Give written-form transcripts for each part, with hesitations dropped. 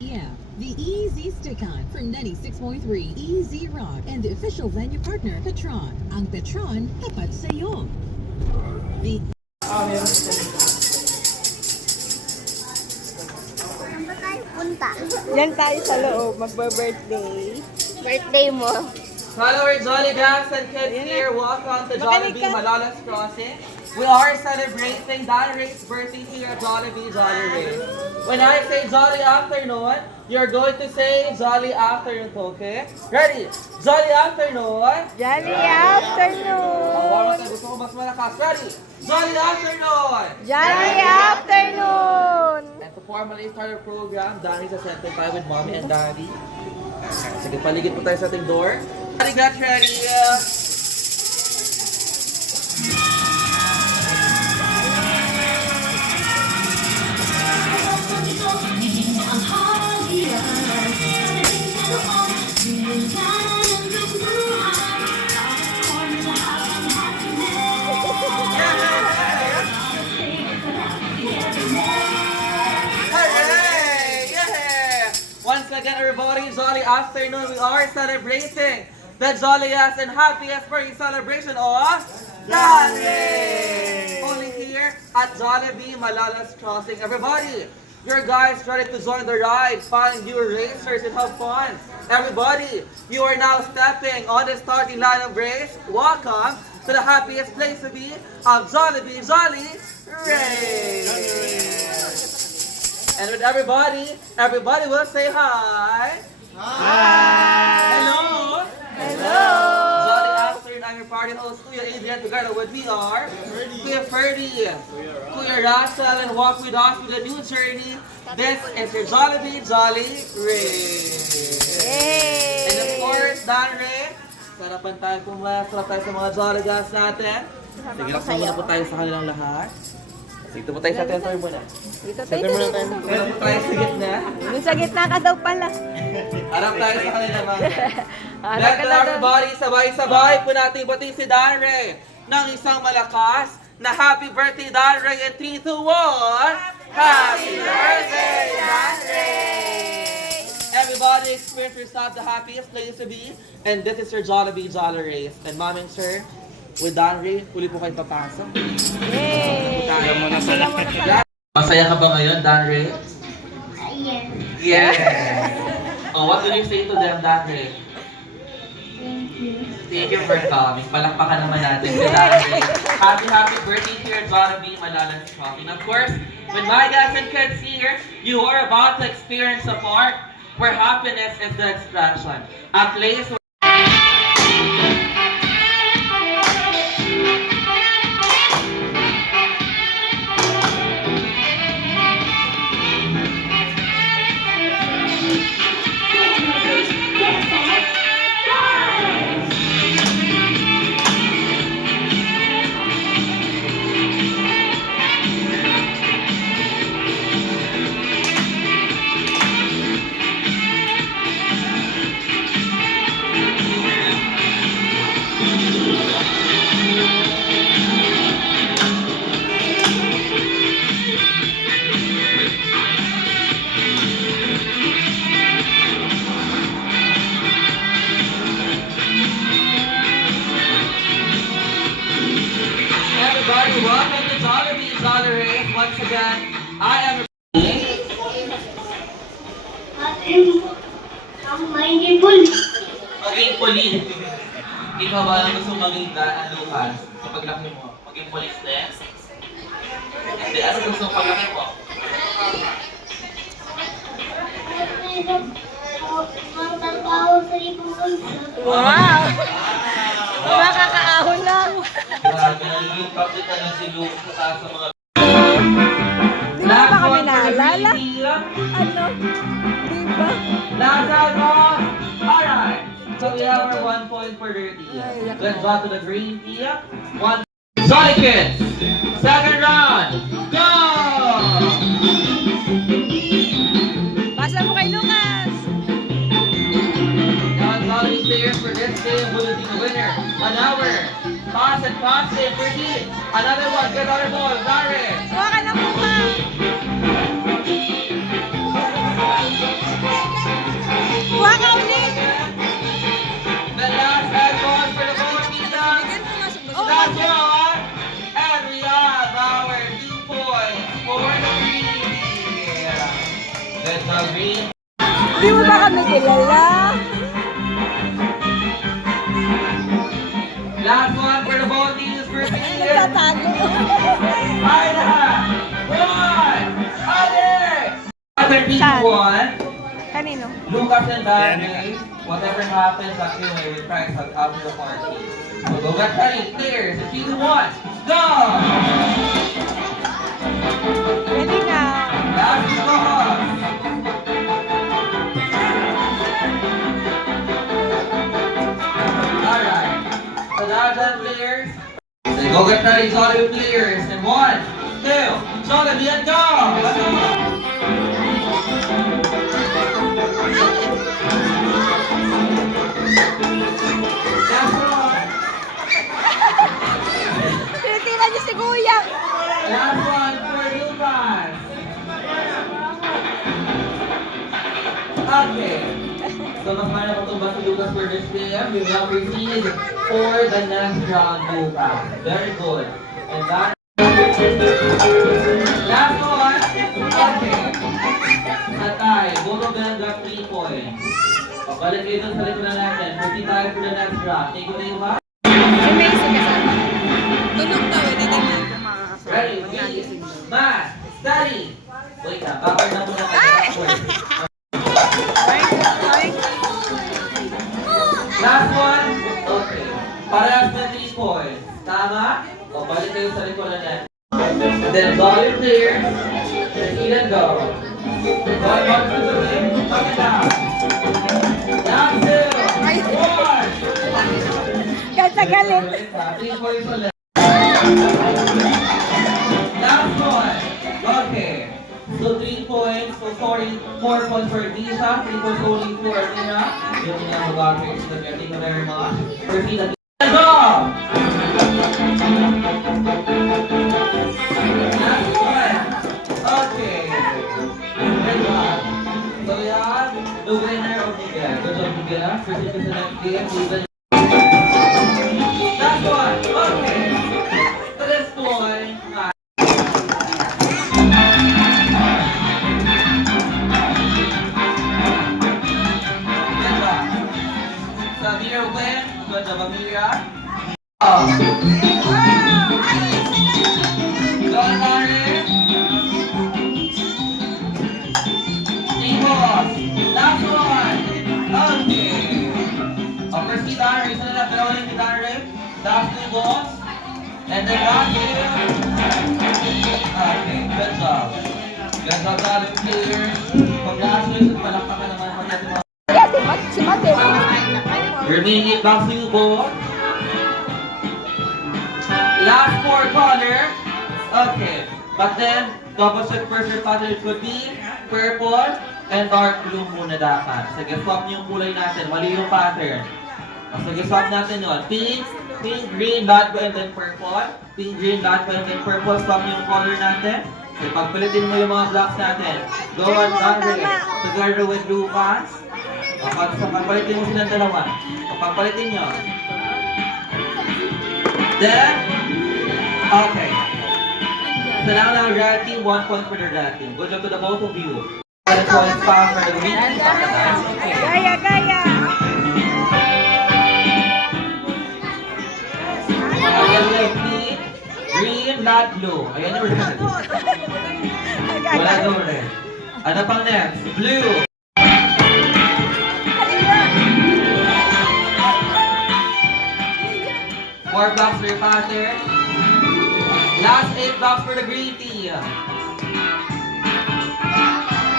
Yeah, the Easy Stick-On from 96.3 Easy Rock and the official venue partner, Petron. Ang Petron, tapat sa'yo. The Saan ba tayo punta? Yan tayo sa loob, magbe-birthday. Birthday mo. Hello, we're Jolly Dads and kids here. Welcome to Jollibee Malolos Crossing. We are celebrating Don Ray's birthday here at Jollibee Jolly Ray. When I say Jolly Afternoon, you're going to say Jolly Afternoon, okay? Ready? Jolly Afternoon. Jolly One afternoon! more time. Gusto ko mas malakas. Ready? Jolly Afternoon. Jolly afternoon! And to formally start our program, Danny sa center tayo with Mommy and Daddy. Sige, paligid po tayo sa ating door. Daddy, get ready. Hooray! Yeah! Once again, everybody, Jolly Afternoon. We are celebrating the jolliest and happiest birthday celebration of Danny! Only here at Jollibee Malolos Crossing. Everybody, your guys ready to join the ride, find new racers and have fun. Everybody, you are now stepping on the starting line of race. Welcome to the happiest place to be of Jollibee Jolly Race. And with everybody will say hi. Hello. Jolly afternoon. I'm your party host, Kuya Adrian. Together with me are Kuya Ferdy, Kuya Russell, and walk with us with a new journey. This is your Jollibee Jolly Race. And of course, Dan Ray, sarapan tayo sarap tayo sa mga Jolly guys natin. Sige, laksan muna po tayo sa kanilang lahat. Sige, ito po tayo sa atin muna. Dito tayo. Sige po tayo sa gitna. Yung sa gitna ka daw pala. Harap tayo sa kanila mga. Harap ka Let na daw. everybody, sabay-sabay po natin batiin si Dan Ray ng isang malakas na happy birthday Dan Ray in 3, 2, 1. Happy birthday Dan Ray! Everybody experience yourself the happiest place to be, and this is your Jollibee Jolly Race. And Mom and Sir, with Dan Ray, huli po kayo papasok. Yay! Kaya mo na Sila mo na pala. Masaya ka ba ngayon, Dan Ray? Yes. Yes! Oh, what do you say to them, Dan Ray? Thank you. Thank you for coming. Palakpakan naman natin si Danny. Happy birthday here at Jollibee Malolos Crossing. Of course, with my guys and kids here, you are about to experience a park where happiness is the expression. A place where everybody, welcome to Jollibee Jolly Race. Once again, I am Ang mindful. maging police. Ikaw ba ang gusto maging Lucas? Sa paglaki mo, maging police din? Hindi, ano gusto mong paglaki mo? Magtrabaho sa ibang bansa. Wow! Makakaahon lang. Grabe, naging public na lang si Lucas sa mga... Di ba ba kami naalala? Ano? Di ba? Last out off! Alright! So we have our 1 point for dirty. Let's go to the green team. One. Jolly Kids! Second round! Go! Pasa mo kay Lucas! Now, Jolly players for this game will be the winner. An hour. Pass and pass it for D. Another one. Get another ball. Larry. Huwag ka na mukha! Good job, green. Di mo ba kami kilala? Last one for the ball teams for team. Nagtatago. Ida! One! Other! Other team one. Kanino? Lucas and Danny. Whatever happens, actually, we try to after the party. So go get ready. Clear. So 3, 2, 1. Go! Ready nga. Last one. Alright. So now done players. So go get ready, solid players. And 1, 2, solid, and go! Let's go! Last one. Tinitira niyo si Kuya. Last one for Lucas. Okay. So magmana ko itong si Lucas for this game. We will proceed for the next round, Lucas. Very good. And that... Last one. Okay. Atay, both of them got 3 points. Balik kayo dun sa likuran natin. Proceed tayo for the next round. Take it away, Lucas. Amazing ka sana. Tunog daw, hindi naman. Ready, ready, math, study. Wait lang, bakit na muna tayo. Last one. Okay. Parehas na 3 points. Tama? O, balik kayo sa likuran natin. Then, volume clear. Proceed and go. Going on to the rim. Tuck it down. Last 2. 1. Ganda galit. 3 points ulit. Last one. Okay. So 3 points. So 4 points for Disha. 3 points only for Tina. Yun yung mga mag-average. So thank you very much. Proceed again. Let's go! Last one. Okay. Good job. So yeah, the winner of the game. Good job, Miguel. Proceed to the next game. Even last one. Okay. So this one. Good job. So Amira win. Good job, Amira. Go, Larry. Timos. Last one. Okay. First si Larry. Isa na lang. Dalawa lang si Larry. Last 2 balls. And then last 2. Okay. Good job. Good job, Larry players. Congratulations. Palakpakan naman po natin mga... Yes, si Mate. Remaining last 2 balls. Last 4 color. Okay. But then, double check first your pattern could be purple and dark blue muna dapat. Sige, swap niyo yung kulay natin. Mali yung pattern. Sige, swap natin yun. Pink, green, light blue, and then purple. Pink, green, light blue, and then purple. Swap niyo yung color natin. Sige, pagpalitin mo yung mga blocks natin. Go on, Andre. Together with Lucas. Pagpalitin mo silang dalawa. Pagpalitin nyo. Then, okay. So now the red team, 1 point for the red team. Good job to the both of you. 1 point pa for the green team. Okay. Gaya, gaya. Again, we have pink, green, not blue. Ayan yung red. Wala daw red. Ano pang next? Blue. Four blocks for your pattern. Last 8 blocks for the green team.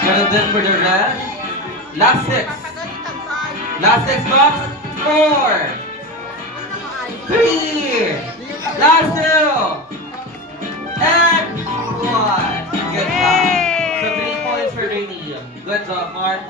Ganun din for the red. Last 6. Last 6 blocks. 4. 3. Last 2. And 1. Good job. So 3 points for the team. Good job, Mark.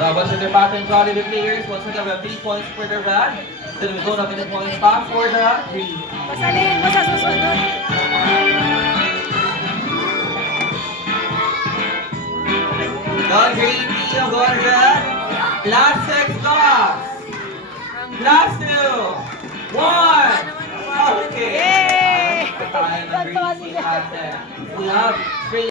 Double check the pattern quality of the players. Once again, we have 3 points for the red. Then we go up in the points back for the green. Pasalin mo sa susunod. Go green team, go red. Last 6 blocks. Last 2. 1. Okay. Yay! Tayo ng green team natin. We have 3.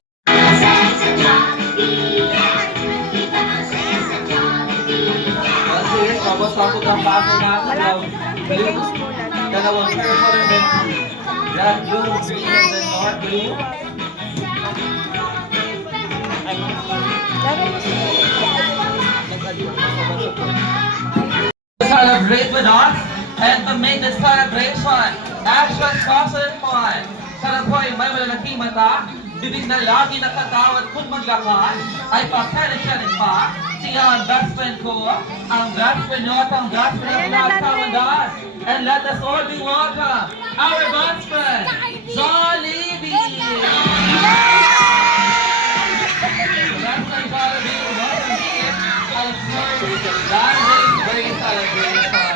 Abot ang base natin. Malapit na kami. May games muna. Dalawang purple and then red, blue, green, and then dark blue. Lagay mo Celebrate with us and to make this celebration extra special and fun. Sana po ay may malalaking mata, bibig na lagi nakatawad kung maglakad, ay pakinig-kinig pa. Siya ang best friend ko, ang best friend nyo at ang best friend ng lahat kamandas. And let us all be welcome, our best friend, Jollibee! Best friend Jollibee, welcome here. And of course, that is great celebration.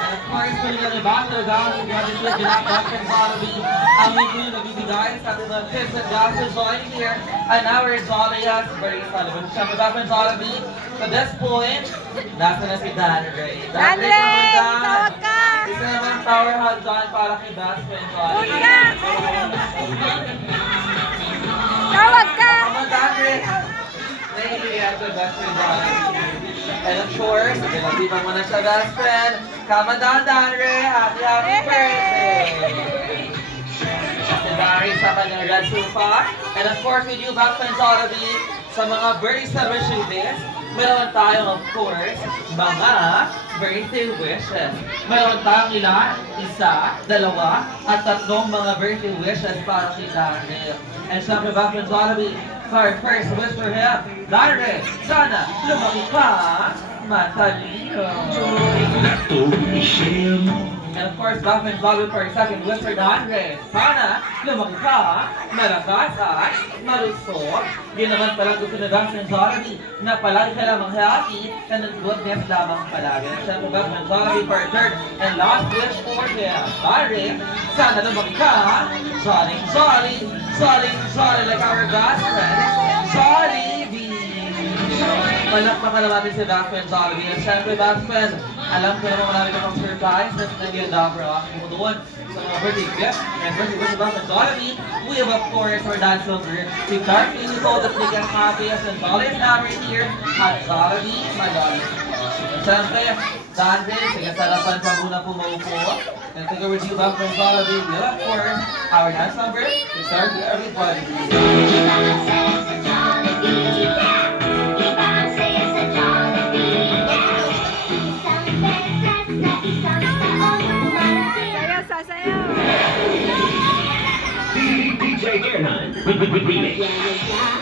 And of course, kung yung ambassador guys, if you haven't seen the best friend Jollibee, ang hindi nagbibigay sa ating mga kids and guys who join here. And now we're Jolly as very celebration. Siyempre, best friend Jollibee, to this point, nasa na si Dan Ray. Dan Ray, tawag ka! isa naman powerhouse dyan para kay best friend Jollibee. Tawag ka! Tawag ka! Come on, Dan Ray. Nahihiyan ko best friend Jollibee. And of course, pinapipan mo na siya best friend. Come on down, Dan Ray. Happy birthday! Si Barry sa kanyang red sofa. And of course, with you, best friend Jollibee, sa mga birthday celebration days, meron tayong, of course, mga birthday wishes. Meron tayong ilan? Isa, dalawa, at tatlong mga birthday wishes para kay Darren. And syempre, best friend Jollibee, for our first wish for him, Darren, sana lumaki ka, matalino. And of course, best friend Jollibee for our second wish for Darren, sana lumaki ka, malakas at malusog. Yun naman pala gusto ni best friend Jollibee na palagi ka lamang healthy and in goodness lamang palagi. And syempre, best friend Jollibee for our third and last wish for him, Darren, sana lumaki ka, jolly, jolly, jolly, jolly like our best friend, Jollibee. Palakpakan natin si best friend Jollibee. And syempre, best friend, alam ko naman marami ka pang surprise na nag-ianda for us mo doon sa mga birthday gift. And birthday wish about the Jollibee, we have of course our dance over si Clark Lee told that they get happiest and Jolly is ever here at Jollibee, my Jollibee. And syempre, Dante, sige sarapan ka muna po maupo. And take over to you back from Jollibee, we have of course our dance number to start with everybody. Sayaw, sasayaw! DJ Gerhan with remix.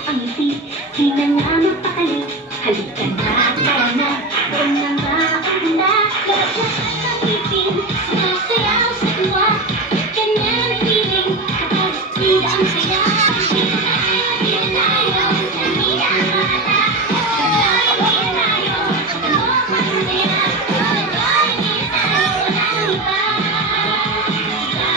Ang ngiti, di na nga mapakali. Halika na, tara na, huwag na maahanda. Labas na sa ngipin, sumasayaw sa tuwa. Ganyan ang feeling, kapag tila ang saya. Di na tayo, hindi na mata. Di na tayo, ito masaya. Di tayo, walang iba. Di na ang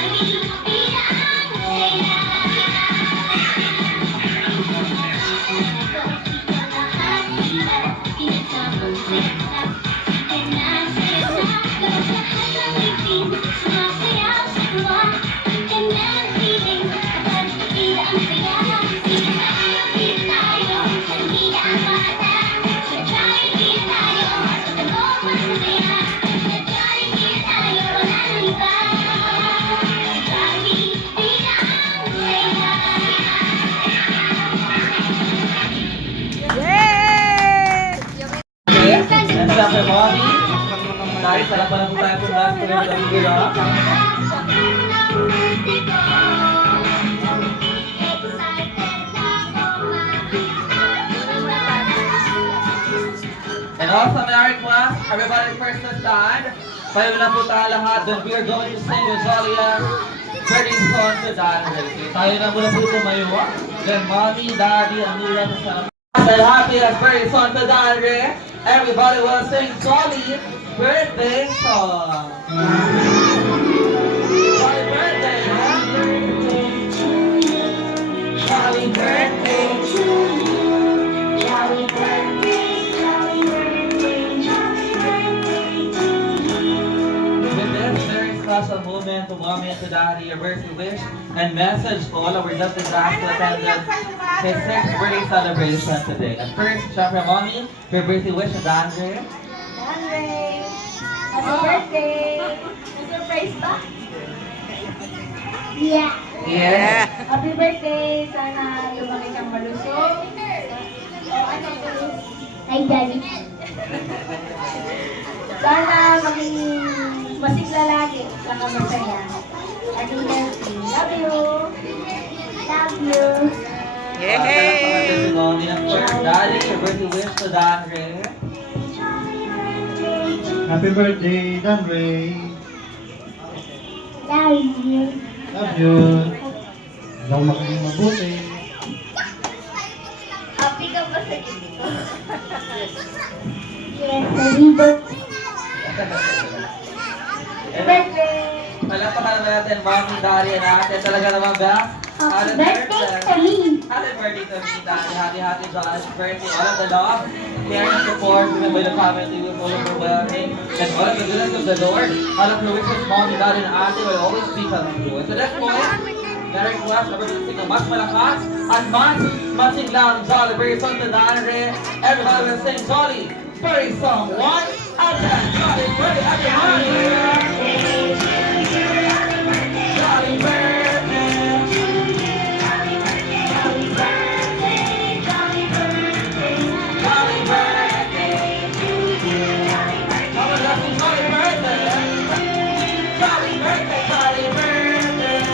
saya. Yay! Okay, and syempre, Mommy, dahil sarapan na po tayo kung dance ko rin ng gira. And also, may I request everybody first to stand. Tayo na po tayo lahat. Then we are going to sing with Jolia. Birthday song to Daddy. Tayo na muna po tumayo. Then Mommy, Daddy, Amelia, kasama. And happy birthday song to Daddy. Everybody will sing Jolly birthday song. Jolly birthday. Jolly birthday to you. Jolly birthday, jolly birthday, jolly birthday to you. With this very special moment to Mommy and to Daddy, your birthday wish and message to all our lovely guys who attended his 6th birthday celebration today. At first, syempre Mommy, your birthday wish and Daddy. Happy birthday! May surprise ba? Yeah. Yeah. Happy birthday! Sana lumaki kang malusog. Ay, Daddy. Sana maging masigla lagi. Saka masaya. Laging healthy. Love you. Love you. Yay! Daddy, your birthday wish to Danre. Happy birthday, Dan Ray. Love you. Love you. Ikaw magiging mabuti. Happy ka ba sa dito? Yes, happy birthday. Birthday. Palapakan naman natin, Mami, Daddy, and Ate. Talaga naman ba? Happy birthday to me. Happy birthday to me, Daddy. Happy John's birthday. All of the love, care, and support given by the family you full overwhelming. And all of the goodness of the Lord. All of your wishes, Mommy, Daddy, and Ate will always be coming true. And to that point, na-request na pag-isip ng mas malakas at mas masiglang Jolly Berry Song to Danre. Everybody will sing Jolly Berry Song 1 and then Jolly Berry everybody. Jolly birthday. Jolly birthday. Come on, let's sing Jolly birthday. Jolly birthday, Jolly birthday.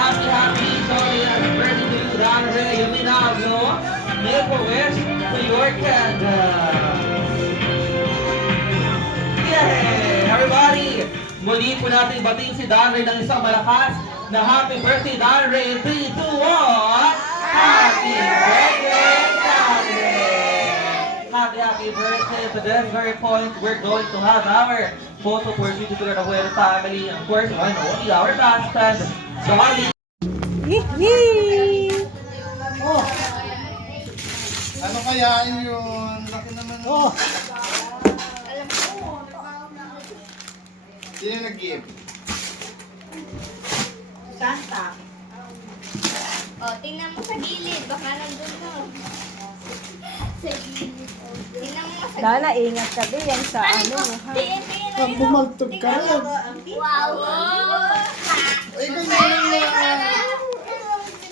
Jolly happy, jolly, happy birthday to you, Danre. You may now know, make a wish to your candle. Yay! Everybody, muli po natin batiin si Danre ng isang malakas na happy birthday, Danre. 3, 2, 1. Happy birthday, Danre! Happy birthday. To this very point, we're going to have our photo pursuit together with the family. And of course, I know only our best friend, Jolly. Yee! Oh! Ano kaya yun? Laki naman. Oh! Sino nag-give? Santa. Oh, tingnan mo sa gilid. Baka nandun na. Sa gilid. Tingnan mo sa Dana, ingat ka din yan sa ano, ha? Pag bumagtog ka lang. Wow! Ay, ganyan na.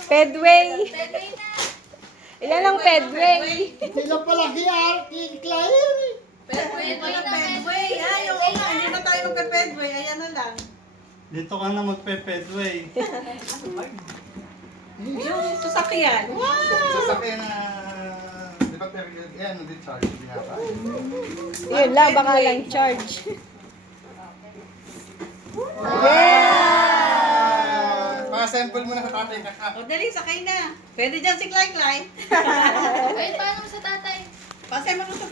Pedway. Iyan ang pedway. Sila pala client. Pedway pala, Pedway. Ay, oo nga, hindi na tayo magpe-Pedway. Ayan na lang. Dito ka na magpe-pedway. Yung sasakyan. Wow! Sasakyan na... Di ba yan, hindi charge. Yun lang, baka lang charge. Pa-assemble mo na sa tatay kaka. O, dali, sakay na. Pwede dyan si Clay Clay. Wait, paano sa tatay? Pasay mo sa